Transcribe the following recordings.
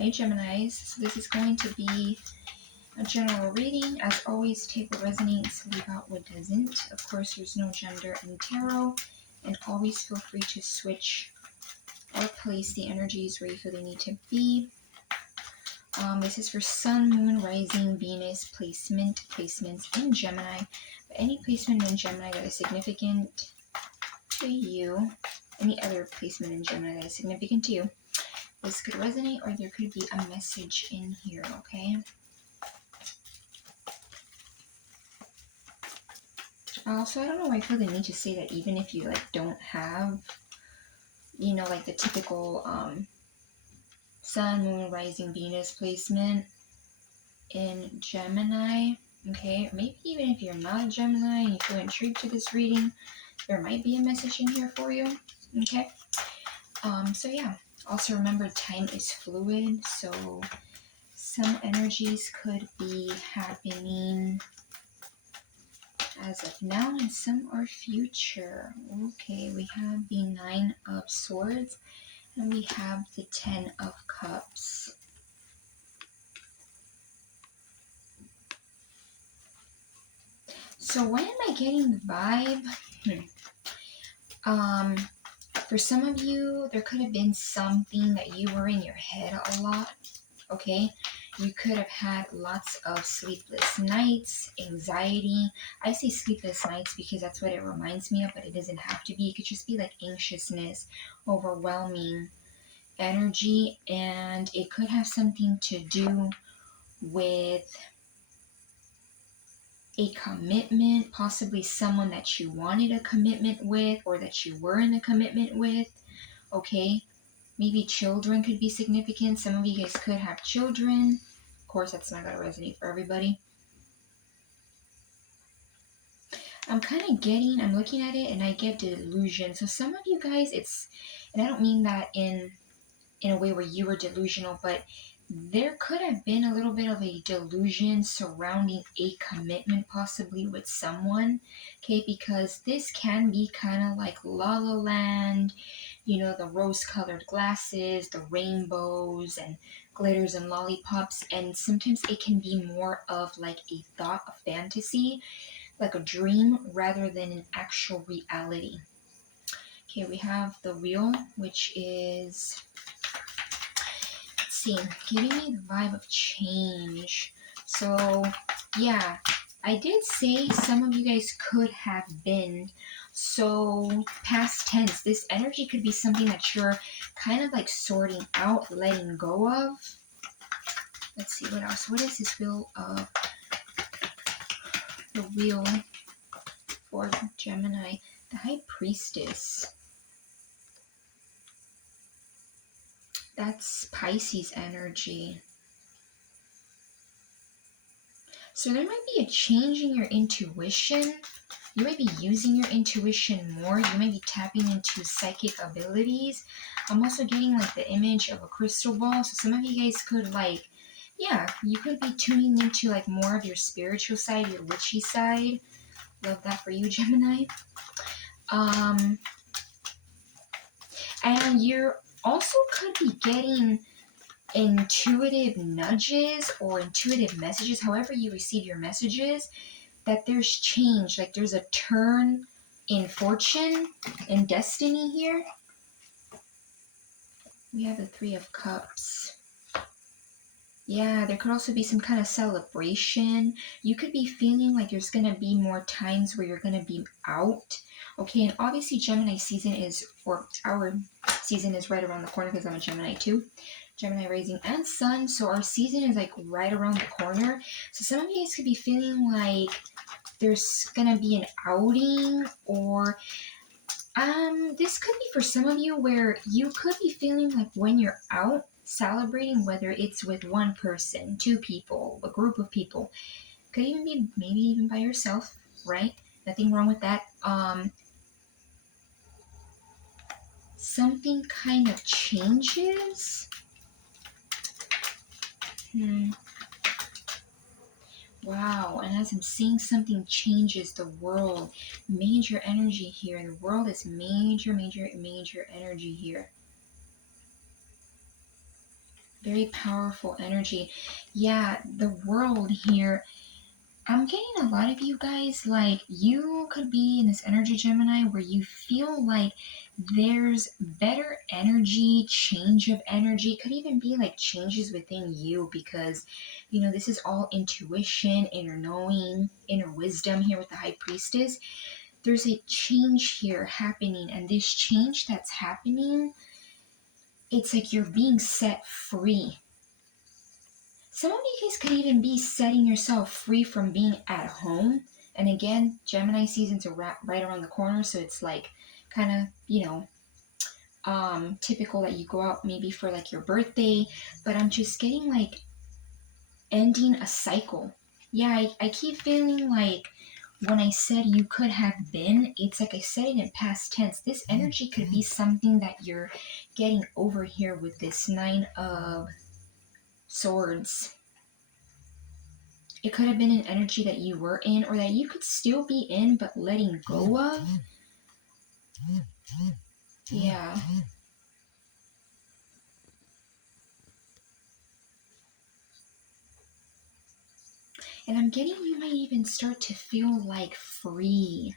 Hi Geminis, so this is going to be a general reading. As always, take what resonates, leave out what doesn't. Of course, there's no gender in tarot, and always feel free to switch or place the energies where you feel they need to be. This is for Sun, Moon, Rising, Venus placements in Gemini. But any placement in Gemini that is significant to you, any other placement in Gemini that is significant to you, this could resonate, or there could be a message in here, okay? Also, I don't know why I feel the need to say that even if you don't have, the typical Sun, Moon, Rising, Venus placement in Gemini, okay? Maybe even if you're not a Gemini and you feel intrigued to this reading, there might be a message in here for you, okay? So yeah. Also remember, time is fluid, so some energies could be happening as of now and some are future. Okay, we have the 9 of Swords and we have the 10 of Cups. So why am I getting the vibe? For some of you, there could have been something that you were in your head a lot, okay? You could have had lots of sleepless nights, anxiety. I say sleepless nights because that's what it reminds me of, but it doesn't have to be. It could just be like anxiousness, overwhelming energy, and it could have something to do with a commitment, possibly someone that you wanted a commitment with or that you were in a commitment with, okay? Maybe children could be significant. Some of you guys could have children. Of course, that's not going to resonate for everybody. I'm looking at it and I get delusion. So some of you guys, and I don't mean that in a way where you were delusional, but there could have been a little bit of a delusion surrounding a commitment possibly with someone, okay? Because this can be kind of like La La Land, the rose-colored glasses, the rainbows and glitters and lollipops, and sometimes it can be more of like a thought, a fantasy, like a dream rather than an actual reality. Okay, we have the Wheel, which is, giving me the vibe of change. So yeah, I did say some of you guys could have been. So past tense, this energy could be something that you're kind of like sorting out, letting go of. Let's see what else. What is this wheel of the wheel for Gemini? The High Priestess. That's Pisces energy. So there might be a change in your intuition. You might be using your intuition more. You might be tapping into psychic abilities. I'm also getting like the image of a crystal ball. So some of you guys could you could be tuning into like more of your spiritual side, your witchy side. Love that for you, Gemini. And you're also could be getting intuitive nudges or intuitive messages, however you receive your messages, that there's change, like there's a turn in fortune and destiny here. We have the 3 of Cups. Yeah, there could also be some kind of celebration. You could be feeling like there's going to be more times where you're going to be out. Okay, and obviously Gemini season our season is right around the corner because I'm a Gemini too. Gemini rising and sun. So our season is like right around the corner. So some of you guys could be feeling like there's going to be an outing, or this could be for some of you where you could be feeling like when you're out celebrating, whether it's with one person, 2 people, a group of people, could even be maybe even by yourself, right? Nothing wrong with that. Something kind of changes. Wow, and as I'm seeing something changes, the world, major energy here. The world is major energy here. Very powerful energy. Yeah, the world here. I'm getting a lot of you guys, like, you could be in this energy, Gemini, where you feel like there's better energy, change of energy. Could even be like changes within you because, this is all intuition, inner knowing, inner wisdom here with the High Priestess. There's a change here happening, and this change that's happening, it's like you're being set free. Some of you guys could even be setting yourself free from being at home. And again, Gemini seasons are right around the corner, so it's like kind of, typical that you go out maybe for like your birthday. But I'm just getting like ending a cycle. Yeah, I keep feeling like when I said you could have been, it's like I said it in past tense. This energy could be something that you're getting over here with this Nine of Swords. It could have been an energy that you were in or that you could still be in but letting go of. Yeah. And I'm getting you might even start to feel like free.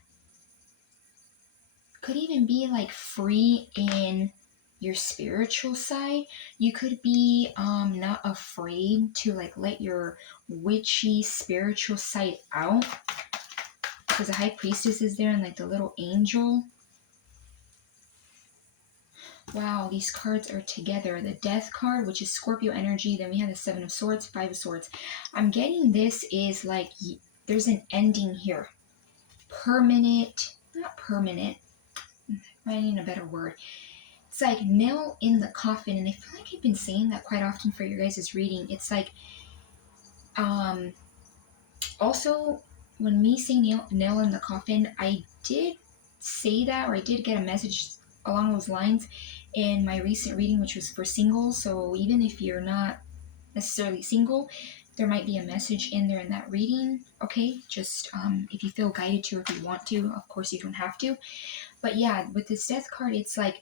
Could even be like free in your spiritual side. You could be not afraid to like let your witchy spiritual side out. Because the High Priestess is there and like the little angel. Wow, these cards are together. The Death card, which is Scorpio energy. Then we have the Seven of Swords, Five of Swords. I'm getting this is like there's an ending here. Permanent, not permanent. Finding a better word. It's like nail in the coffin. And I feel like I've been saying that quite often for your guys' reading. It's like, also, when me saying nail in the coffin, I did say that, or I did get a message along those lines in my recent reading, which was for singles. So even if you're not necessarily single, there might be a message in there in that reading. Okay, just if you feel guided to, or if you want to, of course you don't have to. But yeah, with this Death card, it's like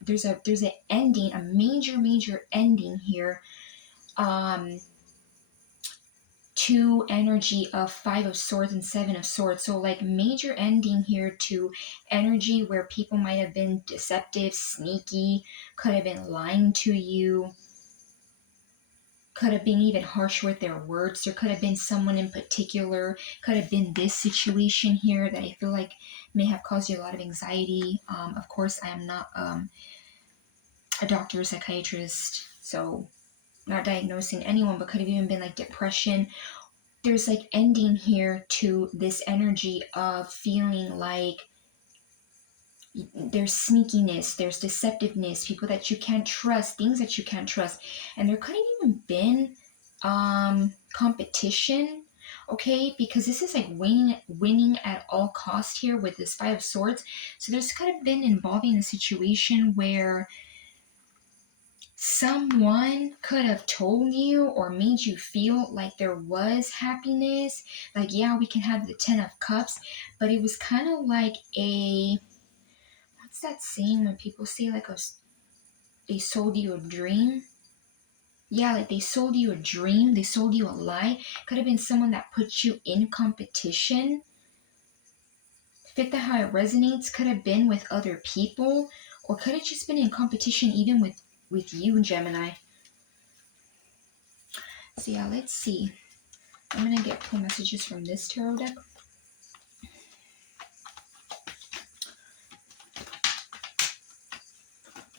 there's an ending, a major ending here. To energy of Five of Swords and Seven of Swords. So like major ending here to energy where people might have been deceptive, sneaky, could have been lying to you, could have been even harsh with their words. There could have been someone in particular, could have been this situation here that I feel like may have caused you a lot of anxiety. Of course, I am not a doctor or psychiatrist, so not diagnosing anyone, but could have even been like depression. There's like ending here to this energy of feeling like there's sneakiness, there's deceptiveness, people that you can't trust, things that you can't trust. And there could have even been competition, okay? Because this is like winning at all cost here with this Five of Swords. So there's could have been involving a situation where someone could have told you or made you feel like there was happiness, like, yeah, we can have the 10 of cups, but it was kind of like what's that saying when people say like they sold you a dream? Yeah, like they sold you a dream, they sold you a lie. Could have been someone that put you in competition. Fit that how it resonates. Could have been with other people, or could have just been in competition even with you, Gemini. So yeah, let's see. I'm going to get pull messages from this tarot deck.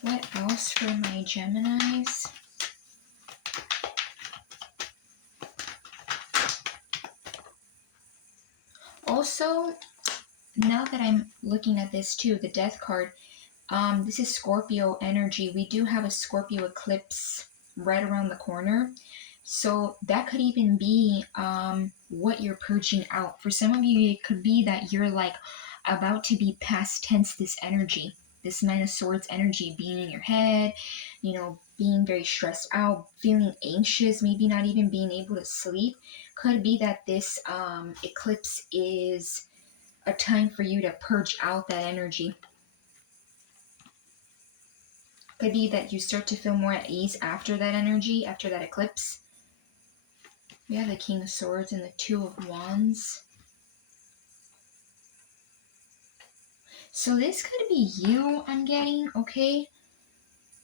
What else for my Geminis? Also, now that I'm looking at this too, the Death card, this is Scorpio energy. We do have a Scorpio eclipse right around the corner. So that could even be what you're purging out. For some of you, it could be that you're like about to be past tense this energy, this Nine of Swords energy being in your head, being very stressed out, feeling anxious, maybe not even being able to sleep. Could be that this eclipse is a time for you to purge out that energy. Could be that you start to feel more at ease after that energy, after that eclipse. We have the King of Swords and the Two of Wands. So this could be you, I'm getting, okay?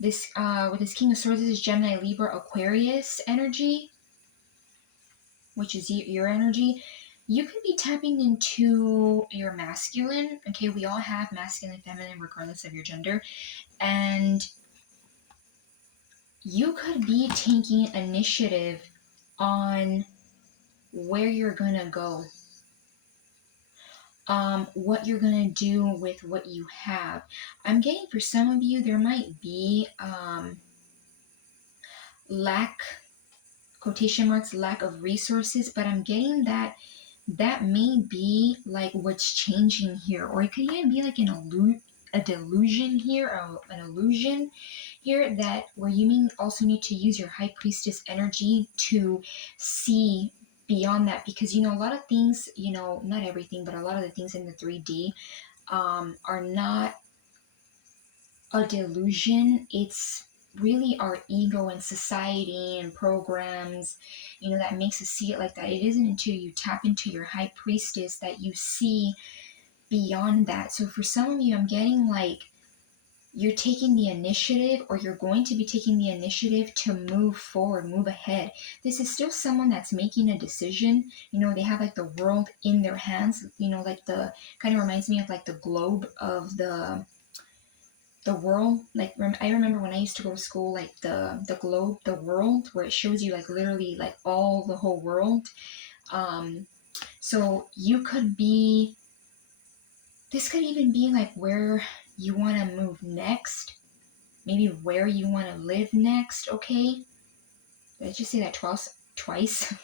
This, with this King of Swords, this is Gemini, Libra, Aquarius energy, which is your energy. You could be tapping into your masculine, okay? We all have masculine and feminine regardless of your gender. And you could be taking initiative on where you're gonna go, what you're gonna do with what you have. I'm getting for some of you, there might be lack, quotation marks, lack of resources, but I'm getting that that may be like what's changing here, or it could even be like a delusion here, or an illusion here, that where you may also need to use your high priestess energy to see beyond that, because you know a lot of things, you know, not everything, but a lot of the things in the 3D are not a delusion. It's really our ego and society and programs, you know, that makes us see it like that. It isn't until you tap into your high priestess that you see beyond that. So for some of you, I'm getting like you're taking the initiative, or you're going to be taking the initiative to move forward, move ahead. This is still someone that's making a decision. You know, they have like the world in their hands, you know, like the kind of reminds me of like the globe of the world. Like I remember when I used to go to school, like the globe, the world, where it shows you like literally like all the whole world. So you could be, this could even be like where you want to move next, maybe where you want to live next. Okay, did I just say that twice?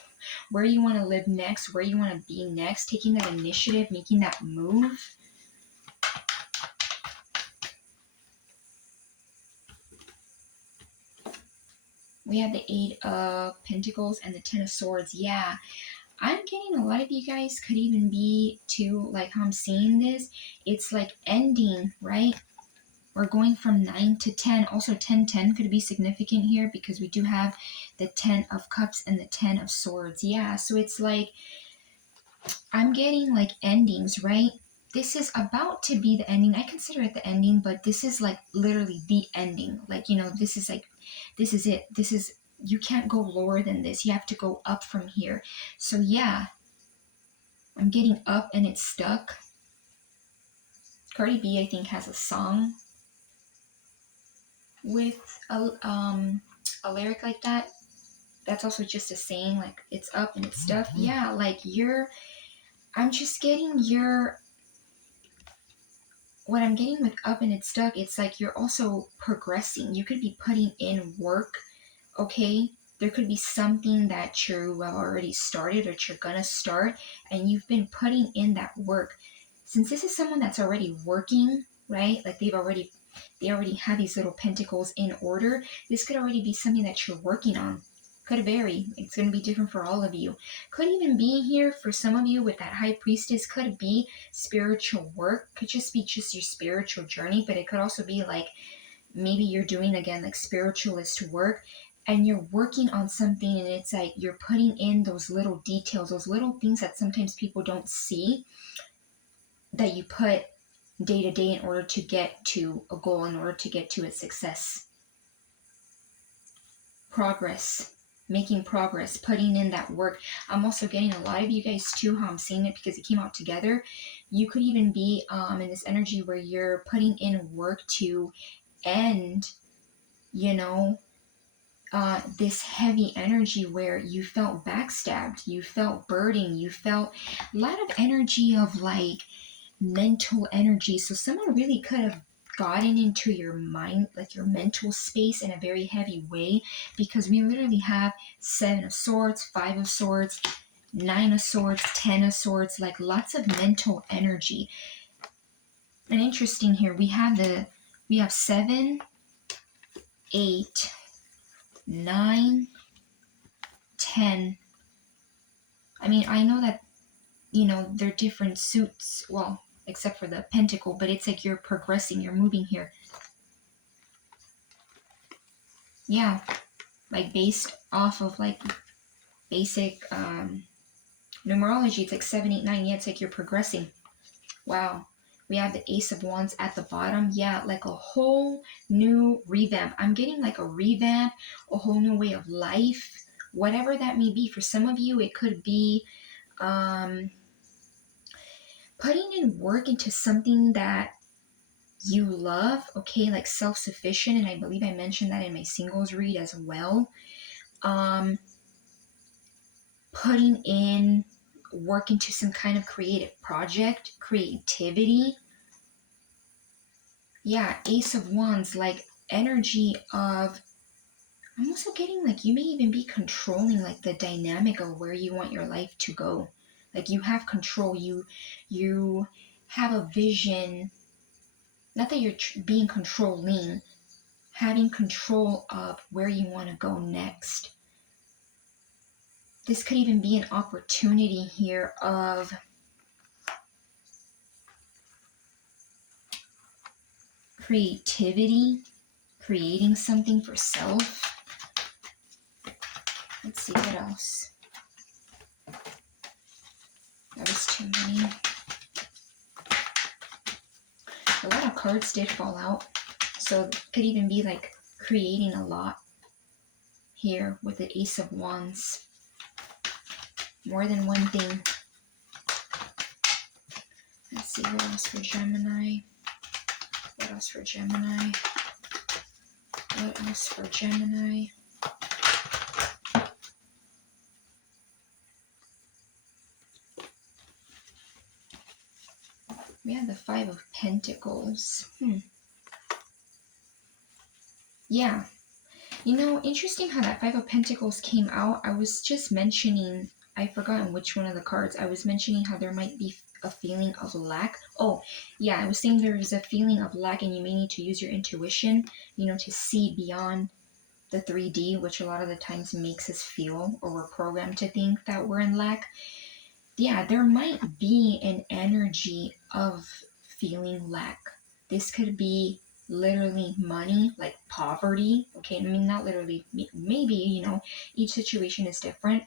Where you want to live next, where you want to be next, taking that initiative, making that move. We have the Eight of Pentacles and the Ten of Swords. Yeah, I'm getting a lot of you guys could even be too, like how I'm seeing this. It's like ending, right? We're going from 9 to 10. Also 10-10 could be significant here because we do have the 10 of Cups and the 10 of Swords. Yeah, so it's like I'm getting like endings, right? This is about to be the ending. I consider it the ending, but this is like literally the ending. Like, you know, this is like, this is it. This is, you can't go lower than this. You have to go up from here. So yeah, I'm getting up and it's stuck. Cardi B, I think, has a song with a lyric like that. That's also just a saying, like it's up and it's stuck. Yeah, like I'm just getting what I'm getting with up and it's stuck, it's like you're also progressing. You could be putting in work, okay? There could be something that you have already started or you're gonna start, and you've been putting in that work. Since this is someone that's already working, right? Like they already have these little pentacles in order. This could already be something that you're working on. Could vary. It's going to be different for all of you. Could even be here for some of you with that high priestess. Could be spiritual work. Could just be just your spiritual journey. But it could also be like maybe you're doing again like spiritualist work, and you're working on something, and it's like you're putting in those little details, those little things that sometimes people don't see, that you put day to day in order to get to a goal, in order to get to a success. Progress, making progress, putting in that work. I'm also getting a lot of you guys too, how I'm seeing it because it came out together. You could even be in this energy where you're putting in work to end, you know, this heavy energy where you felt backstabbed, you felt burdened, you felt a lot of energy of like mental energy. So someone really could have gotten into your mind, like your mental space, in a very heavy way, because we literally have 7 of Swords, 5 of Swords, 9 of Swords, 10 of Swords, like lots of mental energy. And interesting here, we have 7, 8, 9, 10. I mean, I know that, you know, they're different suits, well, except for the pentacle, but it's like you're progressing, you're moving here. Yeah, like based off of like basic numerology, it's like 7, 8, 9. Yeah, it's like you're progressing. Wow. We have the Ace of Wands at the bottom. Yeah, like a whole new revamp. I'm getting like a revamp, a whole new way of life, whatever that may be. For some of you, it could be um, putting in work into something that you love, okay, like self-sufficient. And I believe I mentioned that in my singles read as well. Putting in work into some kind of creative project, creativity. Yeah, Ace of Wands, like energy of, I'm also getting like you may even be controlling like the dynamic of where you want your life to go. Like you have control, you have a vision, not that you're being controlling, having control of where you want to go next. This could even be an opportunity here of creativity, creating something for self. Let's see what else. That was too many. A lot of cards did fall out. So it could even be like creating a lot here with the Ace of Wands. More than one thing. Let's see what else for Gemini. What else for Gemini? What else for Gemini? We have the Five of Pentacles. Yeah. You know, interesting how that Five of Pentacles came out. I was just mentioning, I've forgotten which one of the cards. I was mentioning how there might be a feeling of lack. Oh, yeah, I was saying there is a feeling of lack and you may need to use your intuition, you know, to see beyond the 3D, which a lot of the times makes us feel, or we're programmed to think that we're in lack. Yeah, there might be an energy of feeling lack. This could be literally money, like poverty. Okay, I mean, not literally, maybe, you know, each situation is different.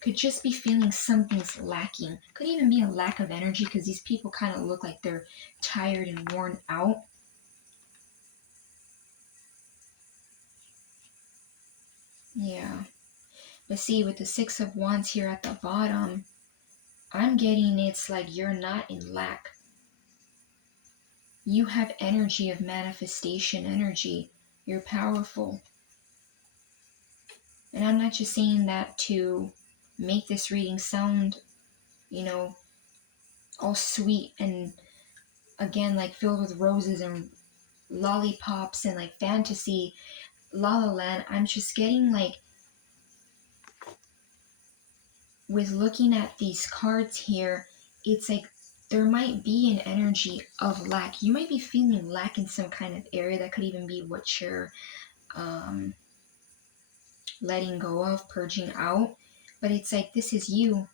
Could just be feeling something's lacking. Could even be a lack of energy because these people kind of look like they're tired and worn out. Yeah. But see, with the Six of Wands here at the bottom, I'm getting it's like you're not in lack. You have energy of manifestation energy. You're powerful. And I'm not just saying that to make this reading sound, you know, all sweet and again, like filled with roses and lollipops and like fantasy, la la land. I'm just getting like, with looking at these cards here, it's like there might be an energy of lack. You might be feeling lack in some kind of area. That could even be what you're letting go of, purging out. But it's like, this is you.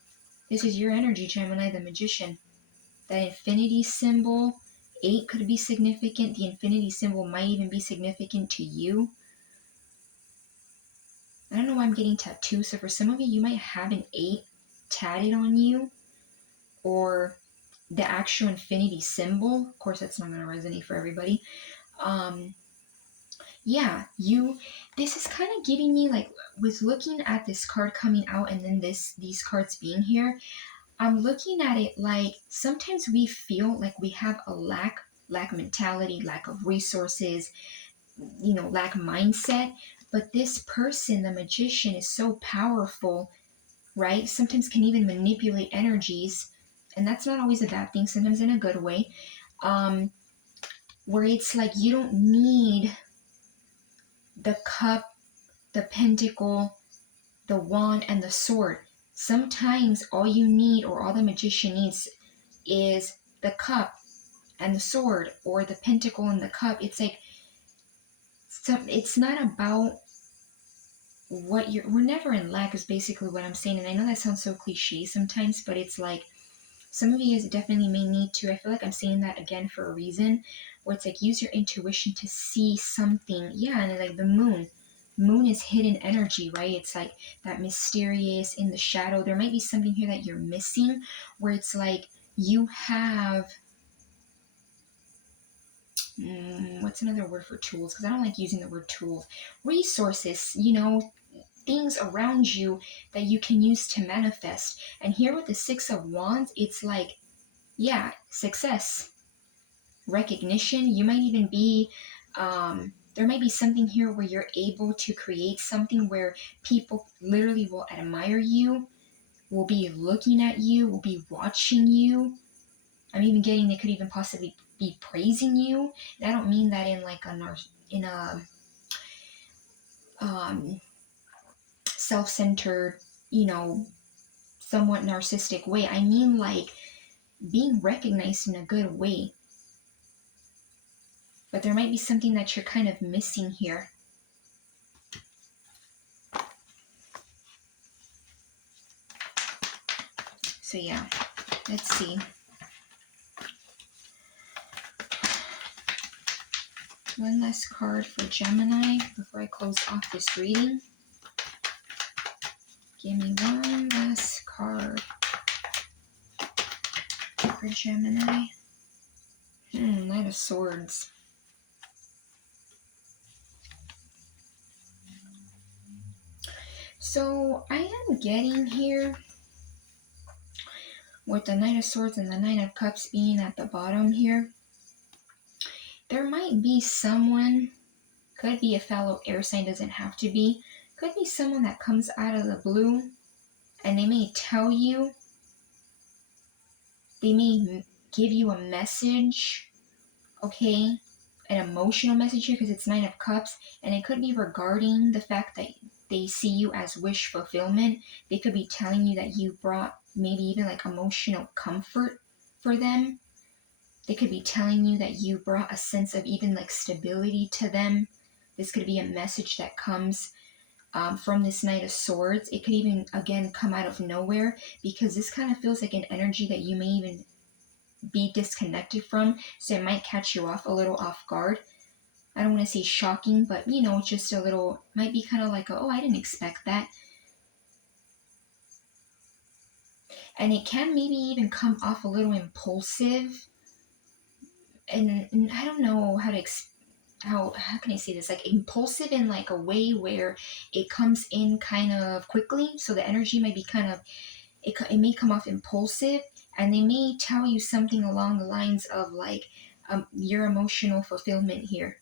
This is your energy, Gemini, the Magician. That infinity symbol, 8 could be significant. The infinity symbol might even be significant to you. I don't know why I'm getting tattoos. So for some of you, you might have an 8 tatted on you, or the actual infinity symbol. Of course, that's not going to resonate for everybody. Yeah, this is kind of giving me like, with looking at this card coming out and then these cards being here, I'm looking at it like sometimes we feel like we have a lack mentality, lack of resources, you know, lack mindset. But this person, the Magician, is so powerful, right? Sometimes can even manipulate energies, and that's not always a bad thing, sometimes in a good way, where it's like you don't need the cup, the pentacle, the wand, and the sword. Sometimes all you need, or all the Magician needs, is the cup and the sword, or the pentacle and the cup. It's like, it's not about what we're never in lack, is basically what I'm saying. And I know that sounds so cliche sometimes, but it's like, some of you guys definitely may need to, I feel like I'm saying that again for a reason, where it's like, use your intuition to see something. Yeah, and like the moon. moon is hidden energy, right? It's like that mysterious in the shadow. There might be something here that you're missing, where it's like you have, what's another word for tools? Because I don't like using the word tools. Resources, you know, things around you that you can use to manifest. And here with the Six of Wands, it's like, yeah, success, recognition. You might even be, there might be something here where you're able to create something where people literally will admire you, will be looking at you, will be watching you. I'm even getting they could even possibly be praising you. And I don't mean that in like in a self-centered, you know, somewhat narcissistic way. I mean like being recognized in a good way. But there might be something that you're kind of missing here. So yeah, let's see. One last card for Gemini before I close off this reading. Give me one last card for Gemini. Knight of Swords. So I am getting here with the Knight of Swords and the Knight of Cups being at the bottom here. There might be someone, could be a fellow air sign, doesn't have to be, could be someone that comes out of the blue and they may tell you, they may give you a message, okay, an emotional message here because it's Nine of Cups, and it could be regarding the fact that they see you as wish fulfillment. They could be telling you that you brought maybe even like emotional comfort for them. They could be telling you that you brought a sense of even like stability to them. This could be a message that comes from this Knight of Swords. It could even, again, come out of nowhere because this kind of feels like an energy that you may even be disconnected from. So it might catch you off a little off guard. I don't want to say shocking, but you know, just a little, might be kind of like, oh, I didn't expect that. And it can maybe even come off a little impulsive. And I don't know how to how can I say this? Like impulsive in like a way where it comes in kind of quickly. So the energy might be kind of, it may come off impulsive, and they may tell you something along the lines of like your emotional fulfillment here.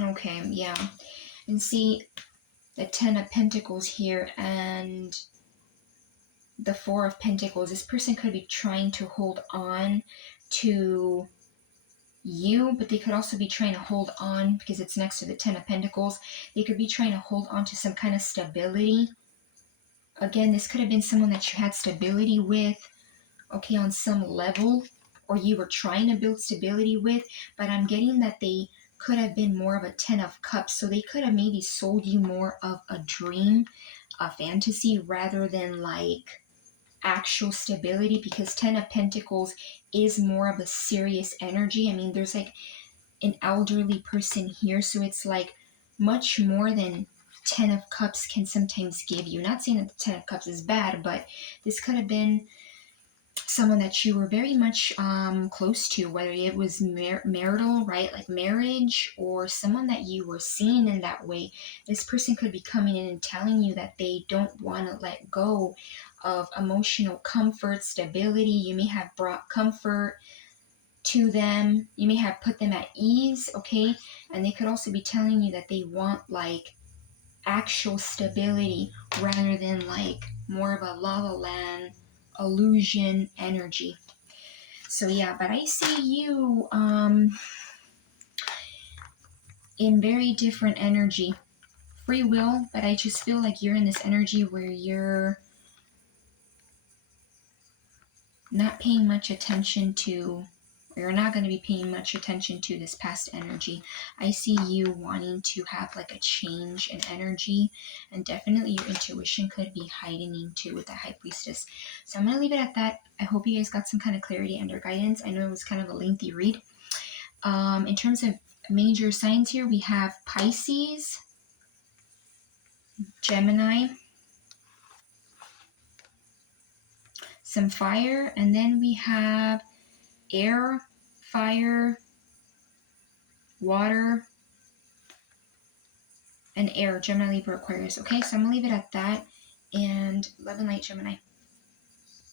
Okay, yeah. And see the Ten of Pentacles here and the Four of Pentacles. This person could be trying to hold on to you, but they could also be trying to hold on because it's next to the Ten of Pentacles. They could be trying to hold on to some kind of stability. Again, this could have been someone that you had stability with, okay, on some level, or you were trying to build stability with, but I'm getting that they could have been more of a Ten of Cups. So they could have maybe sold you more of a dream, a fantasy, rather than like actual stability, because Ten of Pentacles is more of a serious energy. I mean, there's like an elderly person here, so it's like much more than Ten of Cups can sometimes give you. Not saying that the Ten of Cups is bad, but this could have been someone that you were very much close to, whether it was marital, right, like marriage, or someone that you were seeing in that way. This person could be coming in and telling you that they don't want to let go of emotional comfort, stability. You may have brought comfort to them. You may have put them at ease, okay? And they could also be telling you that they want like actual stability rather than like more of a la la land illusion energy. So yeah, but I see you in very different energy. Free will, but I just feel like you're in this energy where you're not paying much attention to You're not going to be paying much attention to this past energy. I see you wanting to have like a change in energy, and definitely your intuition could be heightening too with the High Priestess. So I'm going to leave it at that. I hope you guys got some kind of clarity under guidance. I know it was kind of a lengthy read. In terms of major signs here, we have Pisces, Gemini, some fire, and then we have air, fire, water, and air, Gemini, Libra, Aquarius. Okay, so I'm going to leave it at that. And love and light, Gemini.